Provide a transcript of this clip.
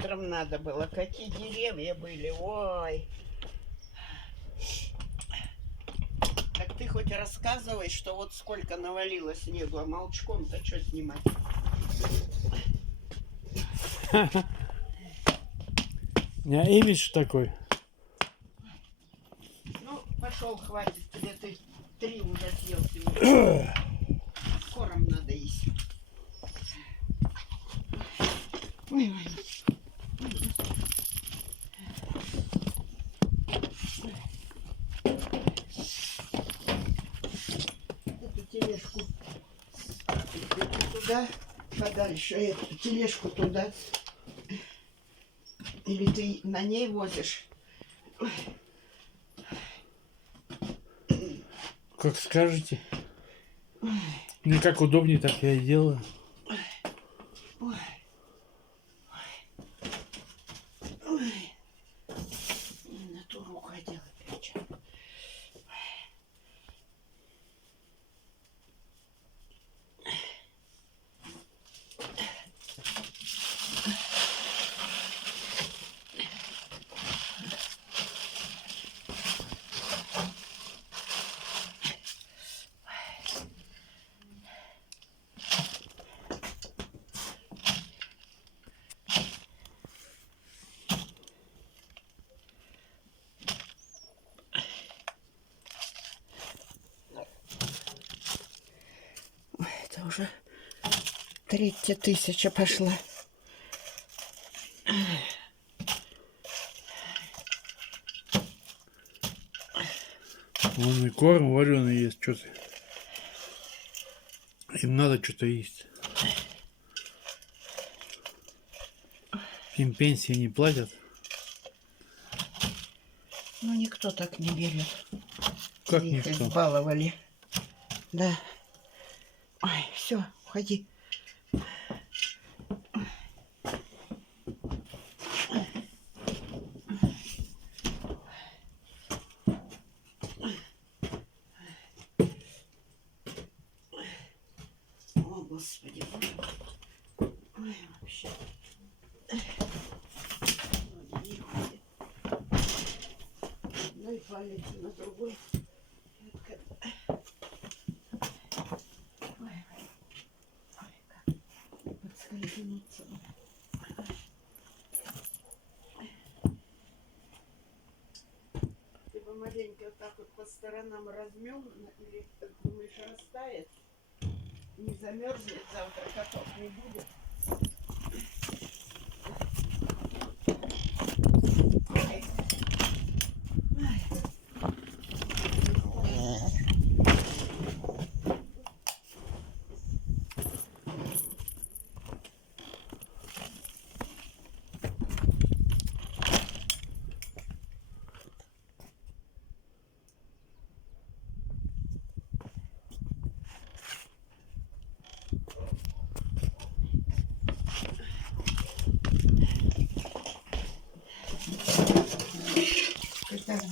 утром надо было. Какие деревья были. Ой. Так ты хоть рассказывай, что вот сколько навалило снегу, а молчком-то что снимать? Я имидж такой. Ну, пошел, хватит тебе, ты 3 уже съел сегодня. Скоро надо есть. Ой, ой. Эту тележку туда, подальше, эту тележку туда. Или ты на ней возишь? Как скажете. Мне как удобнее, так я и делаю. Ой. Ой. На ту руку одела перчатку. Это уже 3-я тысяча пошла. Вон и корм вареный есть, что ты. Им надо что-то есть. Им пенсии не платят. Ну, никто так не берет. Как Их никто? избаловали. Да. Ой, все, уходи. О, Господи. Ой, вообще. Ноги не ходят. Ну и палец на другой. Ой, как подскользнуться. Ты бы маленько вот так вот по сторонам размёл, или думаешь, растает? Не замерзнет завтра, котов не будет. Так,